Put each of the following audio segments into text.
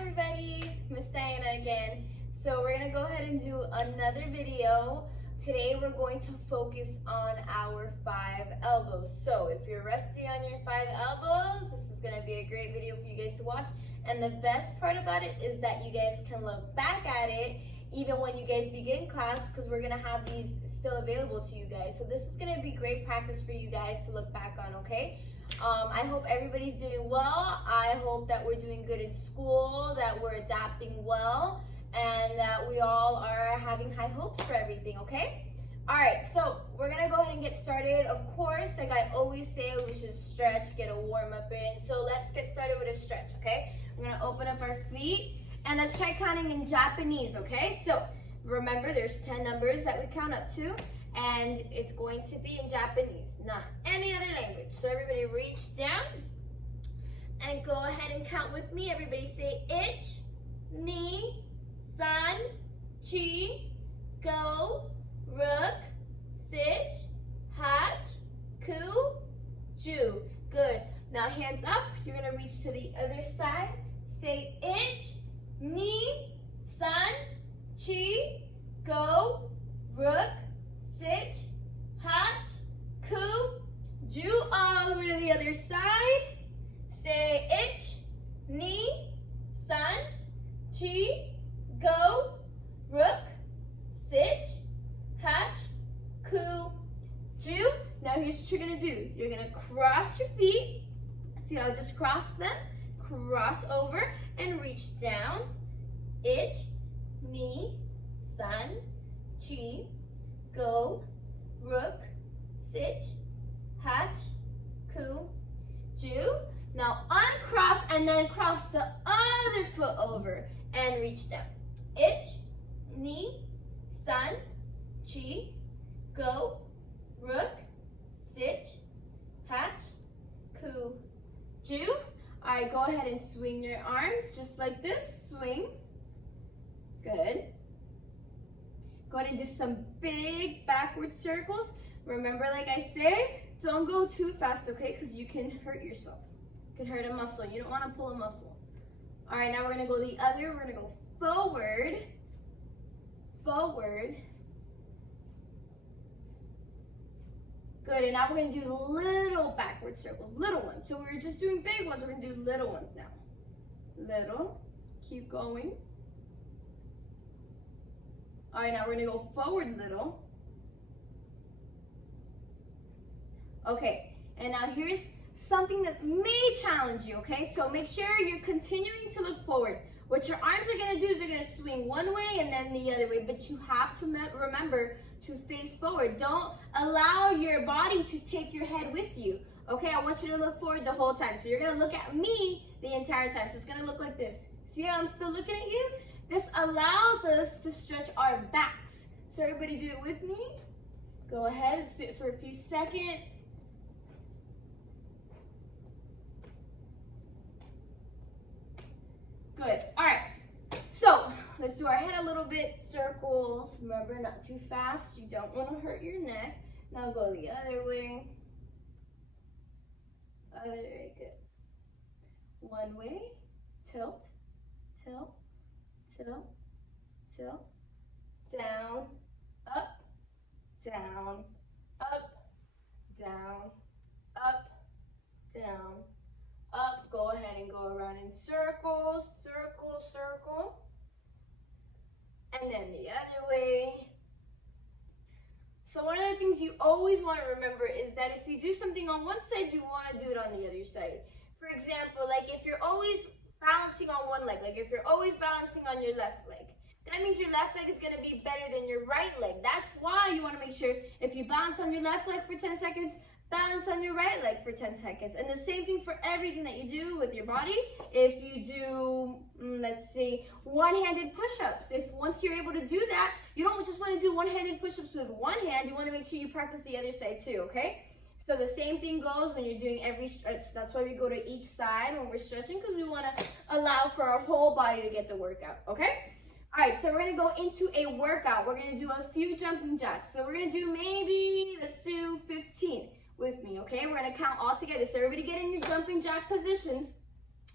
everybody, Miss Diana again. So we're gonna go ahead and do another video. Today we're going to focus on our 5 elbows. So if you're rusty on your 5 elbows, this is gonna be a great video for you guys to watch. And the best part about it is that you guys can look back at it even when you guys begin class, because we're gonna have these still available to you guys. So this is gonna be great practice for you guys to look back on, okay? I hope everybody's doing well. I hope that we're doing good in school, that we're adapting well, and that we all are having high hopes for everything, okay? All right, so we're gonna go ahead and get started. Of course, like I always say, we should stretch, get a warm up in. So let's get started with a stretch, okay? We're gonna open up our feet, and let's try counting in Japanese, okay? So remember, there's 10 numbers that we count up to, and it's going to be in Japanese, not any other language. So everybody reach down and go ahead and count with me. Everybody say ich, ni, san, chi, go, rook, sich, hach, ku, ju. Good. Now hands up. You're gonna reach to the other side. Say ich, ni, san, chi, go, rook, sich, hach, ku, ju. All the way to the other side. Say ich, ni, san, chi, go, rook, sich, hach, ku, ju. Now here's what you're gonna do. You're gonna cross your feet. See how I just crossed them? Cross over and reach down. Ich, ni, san, chi, go, rook, sich, hach, ku, ju. Now uncross and then cross the other foot over and reach down. Ich, ni, san, chi, go, rook, sich, hach, ku, ju. All right, go ahead and swing your arms just like this. Swing. Good. Go ahead and do some big backward circles. Remember, like I say, don't go too fast, okay? Because you can hurt yourself. You can hurt a muscle. You don't want to pull a muscle. All right, now we're going to go the other. We're going to go forward, forward. Good, and now we're going to do little backward circles, little ones. So we were just doing big ones. We're going to do little ones now. Little. Keep going. All right, now we're going to go forward little. Okay, and now here's something that may challenge you, okay? So make sure you're continuing to look forward. What your arms are going to do is you're going to swing one way and then the other way, but you have to remember to face forward. Don't allow your body to take your head with you, okay? I want you to look forward the whole time. So you're going to look at me the entire time. So it's going to look like this. See how I'm still looking at you? This allows us to stretch our backs. So everybody do it with me. Go ahead, let's do it for a few seconds. Good, all right. So let's do our head a little bit, circles. Remember, not too fast. You don't want to hurt your neck. Now go the other way. Other way, good. One way, tilt, tilt, tilt, tilt, down, up, down, up, down, up, down, up. Go ahead and go around in circles, circle, circle. And then the other way. So one of the things you always want to remember is that if you do something on one side, you want to do it on the other side. For example, like if you're always balancing on one leg, like if you're always balancing on your left leg, that means your left leg is going to be better than your right leg. That's why you want to make sure if you balance on your left leg for 10 seconds, balance on your right leg for 10 seconds. And the same thing for everything that you do with your body. If you do, let's say, one-handed push-ups, if once you're able to do that, you don't just want to do one-handed push-ups with one hand, you want to make sure you practice the other side too, okay? So the same thing goes when you're doing every stretch. That's why we go to each side when we're stretching, because we want to allow for our whole body to get the workout, okay? All right, so we're going to go into a workout. We're going to do a few jumping jacks. So we're going to do maybe, let's do 15. with me, okay? We're gonna count all together. So everybody get in your jumping jack positions.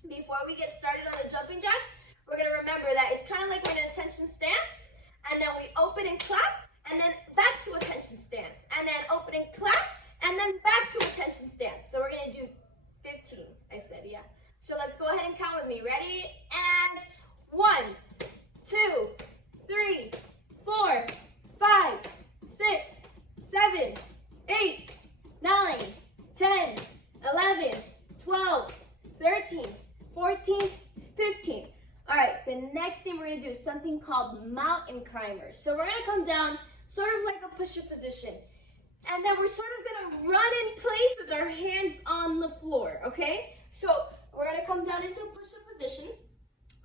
Before we get started on the jumping jacks, we're gonna remember that it's kind of like we're in an attention stance, and then we open and clap, and then back to attention stance, and then open and clap, and then back to attention stance. So we're gonna do 15, I said, yeah. So let's go ahead and count with me. Ready? And 1, 2, 3, 4, 5, 6, 7, 8, 9, 10, 11, 12, 13, 14, 15. All right, the next thing we're gonna do is something called mountain climbers. So we're gonna come down sort of like a push-up position. And then we're sort of gonna run in place with our hands on the floor, okay? So we're gonna come down into a push-up position,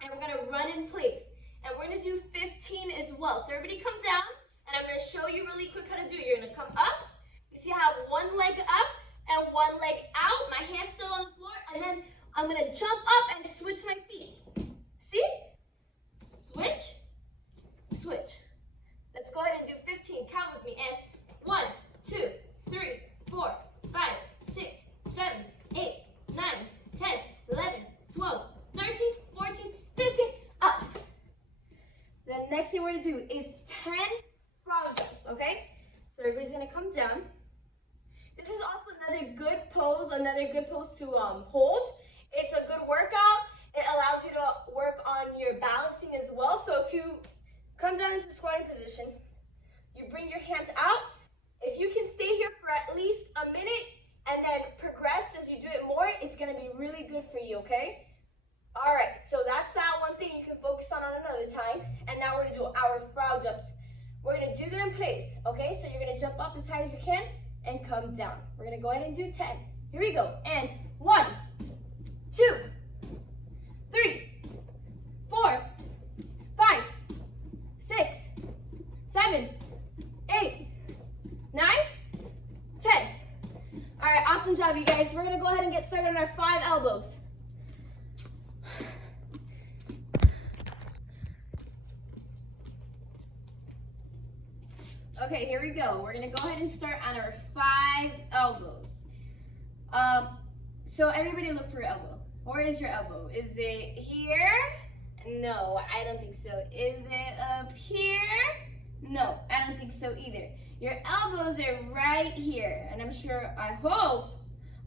and we're gonna run in place. And we're gonna do 15 as well. So everybody come down, and I'm gonna show you really quick how to do it. You're gonna come up. You see I have one leg up and one leg out. My hand's still on the floor, and then I'm gonna jump up and switch my feet. See? Switch, switch. Let's go ahead and do 15. Count with me. And 1, 2, 3, 4, 5, 6, 7, 8, 9, 10, 11, 12, 13, 14, 15, up. The next thing we're gonna do is 10 frog jumps, okay? So everybody's gonna come down. This is also another good pose to hold. It's a good workout. It allows you to work on your balancing as well. So if you come down into squatting position, you bring your hands out. If you can stay here for at least a minute and then progress as you do it more, it's gonna be really good for you, okay? All right, so that's that one thing you can focus on another time. And now we're gonna do our frog jumps. We're gonna do them in place, okay? So you're gonna jump up as high as you can and come down. We're gonna go ahead and do 10. Here we go. And 1, 2, 3, 4, 5, 6, 7, 8, 9, 10. All right, awesome job, you guys. We're gonna go ahead and get started on our 5 elbows. Okay, here we go. We're gonna go ahead and start on our 5 elbows. So everybody look for your elbow. Where is your elbow? Is it here? No, I don't think so. Is it up here? No, I don't think so either. Your elbows are right here. And I'm sure, I hope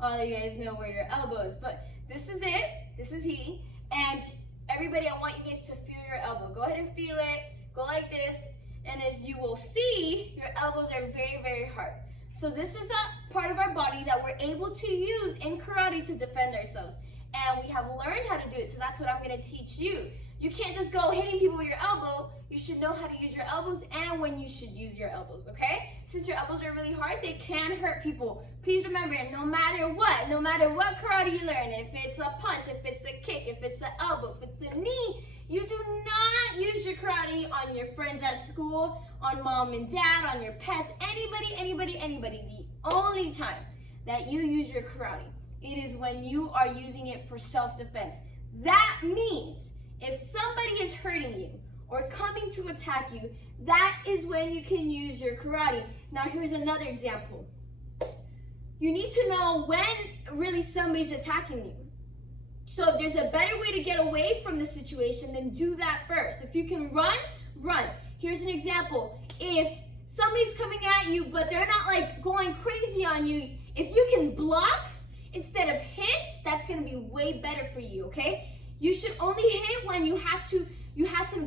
all of you guys know where your elbow is. But this is it. This is he. And everybody, I want you guys to feel your elbow. Go ahead and feel it. Go like this. And as you will see, your elbows are very, very hard. So this is a part of our body that we're able to use in karate to defend ourselves. And we have learned how to do it, so that's what I'm gonna teach you. You can't just go hitting people with your elbow. You should know how to use your elbows and when you should use your elbows, okay? Since your elbows are really hard, they can hurt people. Please remember, no matter what karate you learn, if it's a punch, if it's a kick, if it's an elbow, if it's a knee, you do not use your karate on your friends at school, on mom and dad, on your pets, anybody. The only time that you use your karate, it is when you are using it for self-defense. That means if somebody is hurting you or coming to attack you, that is when you can use your karate. Now here's another example. You need to know when really somebody's attacking you. So if there's a better way to get away from the situation, then do that first. If you can run, run. Here's an example. If somebody's coming at you, but they're not like going crazy on you, if you can block instead of hits, that's gonna be way better for you, okay? You should only hit when you have to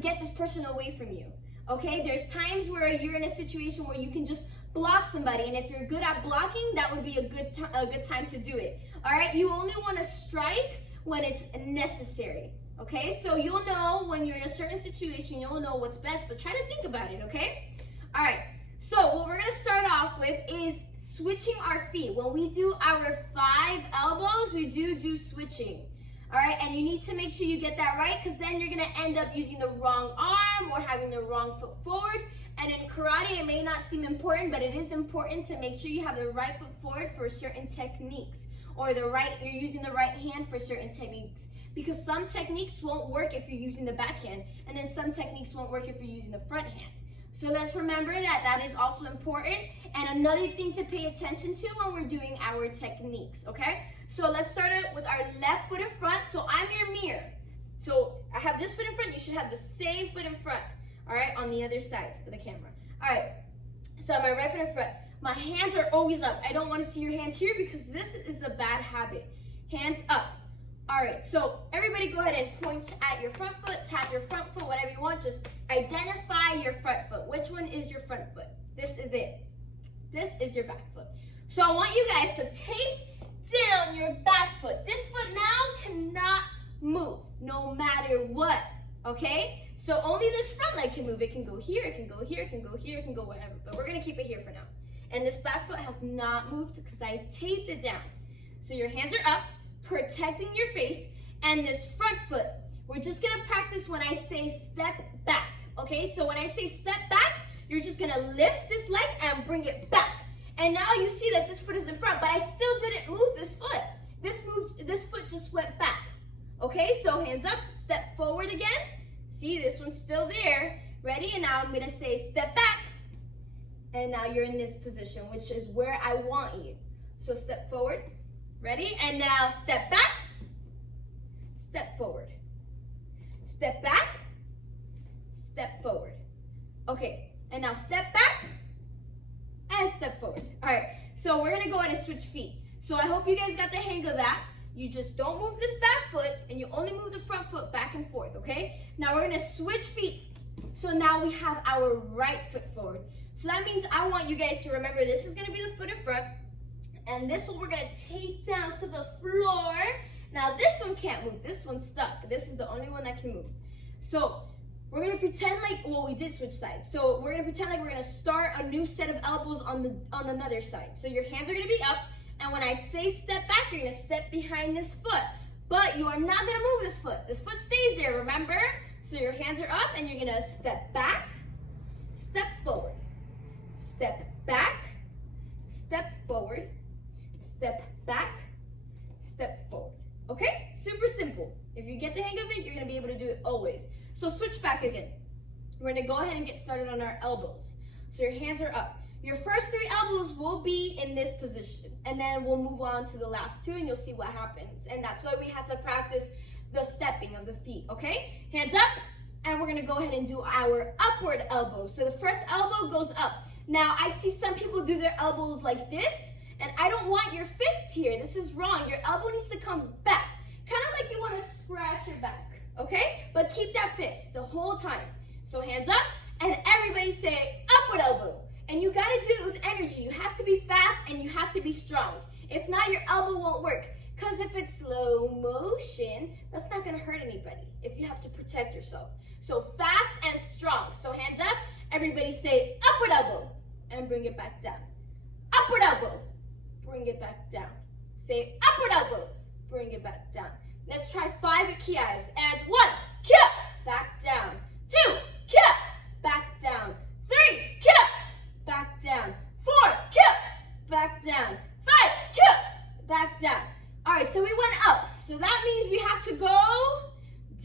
get this person away from you, okay? There's times where you're in a situation where you can just block somebody, and if you're good at blocking, that would be a good time to do it, all right? You only wanna strike when it's necessary, okay? So you'll know when you're in a certain situation, you'll know what's best, but try to think about it, okay? All right, so what we're gonna start off with is switching our feet. When we do our 5 elbows, we do switching, all right? And you need to make sure you get that right, because then you're gonna end up using the wrong arm or having the wrong foot forward. And in karate, it may not seem important, but it is important to make sure you have the right foot forward for certain techniques, or you're using the right hand for certain techniques. Because some techniques won't work if you're using the back hand, and then some techniques won't work if you're using the front hand. So let's remember that is also important. And another thing to pay attention to when we're doing our techniques, okay? So let's start it with our left foot in front. So I'm your mirror. So I have this foot in front, you should have the same foot in front, all right, on the other side of the camera. All right, so my right foot in front. My hands are always up. I don't want to see your hands here because this is a bad habit. Hands up. All right, so everybody go ahead and point at your front foot, tap your front foot, whatever you want. Just identify your front foot. Which one is your front foot? This is it. This is your back foot. So I want you guys to take down your back foot. This foot now cannot move no matter what, okay? So only this front leg can move. It can go here, it can go here, it can go here, it can go whatever. But we're gonna keep it here for now. And this back foot has not moved because I taped it down. So your hands are up, protecting your face, and this front foot, we're just gonna practice when I say step back, okay? So when I say step back, you're just gonna lift this leg and bring it back. And now you see that this foot is in front, but I still didn't move this foot. This foot just went back. Okay, so hands up, step forward again. See, this one's still there. Ready? And now I'm gonna say step back. And now you're in this position, which is where I want you. So step forward. Ready? And now step back. Step forward. Step back. Step forward. Okay, and now step back. And step forward. All right, so we're gonna go ahead and switch feet. So I hope you guys got the hang of that. You just don't move this back foot and you only move the front foot back and forth, okay? Now we're gonna switch feet. So now we have our right foot forward. So that means I want you guys to remember this is gonna be the foot in front, and this one we're gonna take down to the floor. Now this one can't move, this one's stuck. This is the only one that can move. So we're gonna pretend like, well, we did switch sides. So we're gonna pretend like we're gonna start a new set of elbows on another side. So your hands are gonna be up, and when I say step back, you're gonna step behind this foot. But you are not gonna move this foot. This foot stays there, remember? So your hands are up, and you're gonna step back, step forward, step back, step forward, step back, step forward. Okay? Super simple. If you get the hang of it, you're gonna be able to do it always. So switch back again. We're gonna go ahead and get started on our elbows. So your hands are up. Your first 3 elbows will be in this position, and then we'll move on to the last 2 and you'll see what happens. And that's why we had to practice the stepping of the feet, okay? Hands up, and we're gonna go ahead and do our upward elbow. So the first elbow goes up. Now I see some people do their elbows like this, and I don't want your fist here. This is wrong. Your elbow needs to come back, kind of like you wanna scratch your back. Okay? But keep that fist the whole time. So hands up, and everybody say upward elbow. And you gotta do it with energy. You have to be fast and you have to be strong. If not, your elbow won't work. Because if it's slow motion, that's not gonna hurt anybody if you have to protect yourself. So fast and strong. So hands up, everybody say upward elbow, and bring it back down. Upward elbow, bring it back down. Say upward elbow, bring it back down. Let's try 5 with key eyes. And 1, kia, back down. 2, kia, back down. 3, kia, back down. 4, kia, back down. 5, kia, back down. All right, so we went up. So that means we have to go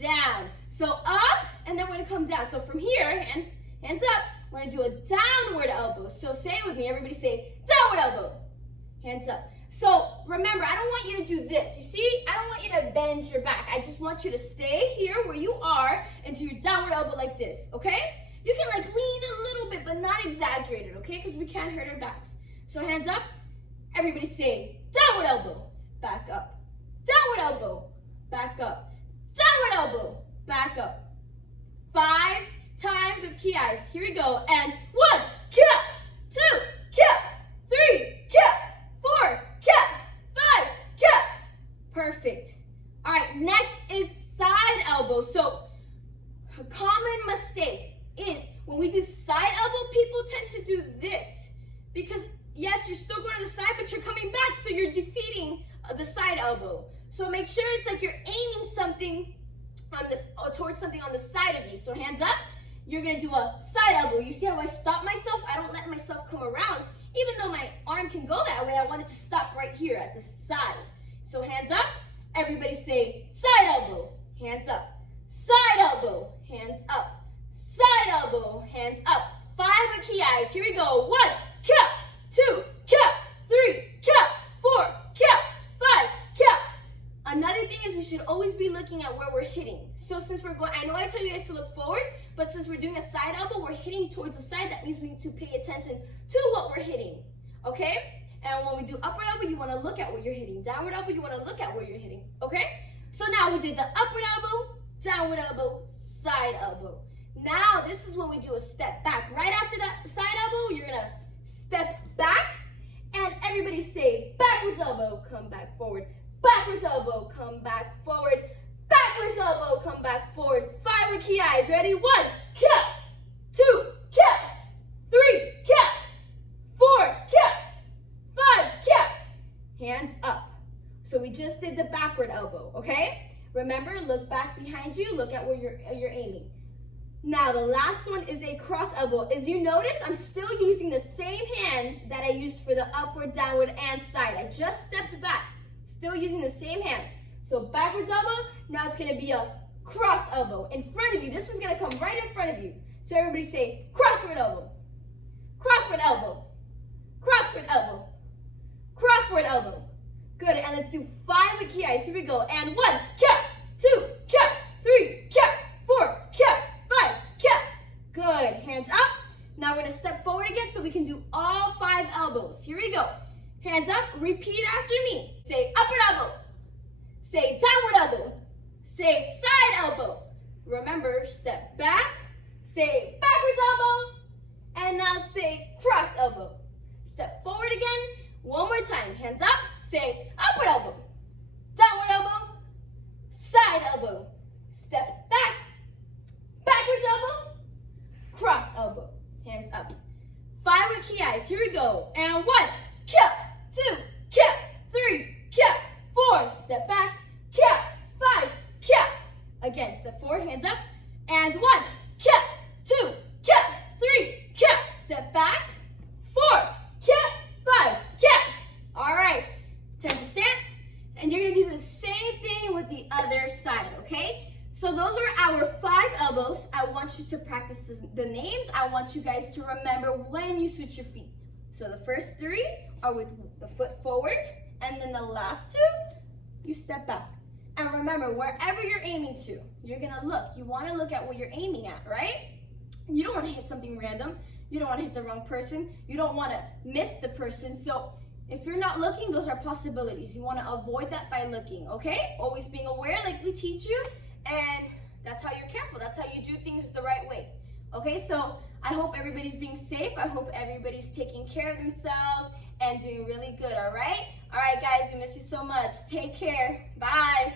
down. So up, and then we're gonna come down. So from here, hands up, we're gonna do a downward elbow. So say it with me, everybody say downward elbow. Hands up. So remember, I don't want you to do this. You see, I don't want you to bend your back. I just want you to stay here where you are and do your downward elbow like this, okay? You can like lean a little bit, but not exaggerate it, okay? Because we can't hurt our backs. So hands up, everybody say downward elbow, back up. Downward elbow, back up. Downward elbow, back up. 5 times with key eyes. Here we go. And 1, kia, 2, kia, 3, kia, 4, kia, 5, kia. Perfect. All right, next is side elbow. So a common mistake is when we do side elbow, people tend to do this because yes, you're still going to the side, but you're coming back, so you're defeating the side elbow. So make sure it's like you're aiming something on this towards something on the side of you. So hands up, you're gonna do a side elbow. You see how I stop myself? I don't let myself come around. Even though my arm can go that way, I want it to stop right here at the side. So hands up, everybody say side elbow, hands up. Side elbow, hands up. Side elbow, hands up. 5 with key eyes. Here we go. 1, kia, 2, kia, 3, kia, 4, kia, 5, kia. Another thing is we you should always be looking at where we're hitting. So since we're going, I know I tell you guys to look forward, but since we're doing a side elbow, we're hitting towards the side. That means we need to pay attention to what we're hitting, okay? And when we do upward elbow, you want to look at what you're hitting. Downward elbow, you want to look at where you're hitting, okay? So now we did the upward elbow, downward elbow, side elbow. Now this is when we do a step back. Right after that side elbow, you're gonna step back, and everybody say backwards elbow, come back forward. Backwards elbow, come back forward. Backwards elbow, come back forward. 5 with key eyes. Ready? 1, count. 2, count. 3, count. 4, count. 5, count. Hands up. So we just did the backward elbow, okay? Remember, look back behind you. Look at where you're aiming. Now, the last one is a cross elbow. As you notice, I'm still using the same hand that I used for the upward, downward, and side. I just stepped back. Still using the same hand. So backwards elbow, now it's gonna be a cross elbow. In front of you, this one's gonna come right in front of you. So everybody say, crossword elbow, crossword elbow, crossword elbow, crossword elbow. Good, and let's do 5 with key eyes. Here we go. And 1, count, 2, count, 3, count, 4, count, 5, count. Good, hands up. Now we're gonna step forward again so we can do all 5 elbows. Here we go. Hands up, repeat after me. Say upward elbow. Say downward elbow. Say side elbow. Remember, step back. Say backwards elbow. And now say cross elbow. Step forward again. One more time. Hands up. Say upward elbow. Downward elbow. Side elbow. Step back. Backwards elbow. Cross elbow. Hands up. 5 with key eyes. Here we go. And 1, count. 2, count. 3, count. 4, step back. Count. 5, count. Again, step forward, hands up. And 1, count. 2, count. 3, count. Step back. 4, count. 5, count. All right, turn to stance. And you're gonna do the same thing with the other side, okay? So those are our 5 elbows. I want you to practice the names. I want you guys to remember when you switch your feet. So the first 3 are with the foot forward, and then the last 2, you step back. And remember, wherever you're aiming to, you're gonna look. You wanna look at what you're aiming at, right? You don't wanna hit something random. You don't wanna hit the wrong person. You don't wanna miss the person. So if you're not looking, those are possibilities. You wanna avoid that by looking, okay? Always being aware like we teach you, and that's how you're careful. That's how you do things the right way. Okay, so I hope everybody's being safe. I hope everybody's taking care of themselves and doing really good, all right? All right, guys, we miss you so much. Take care. Bye.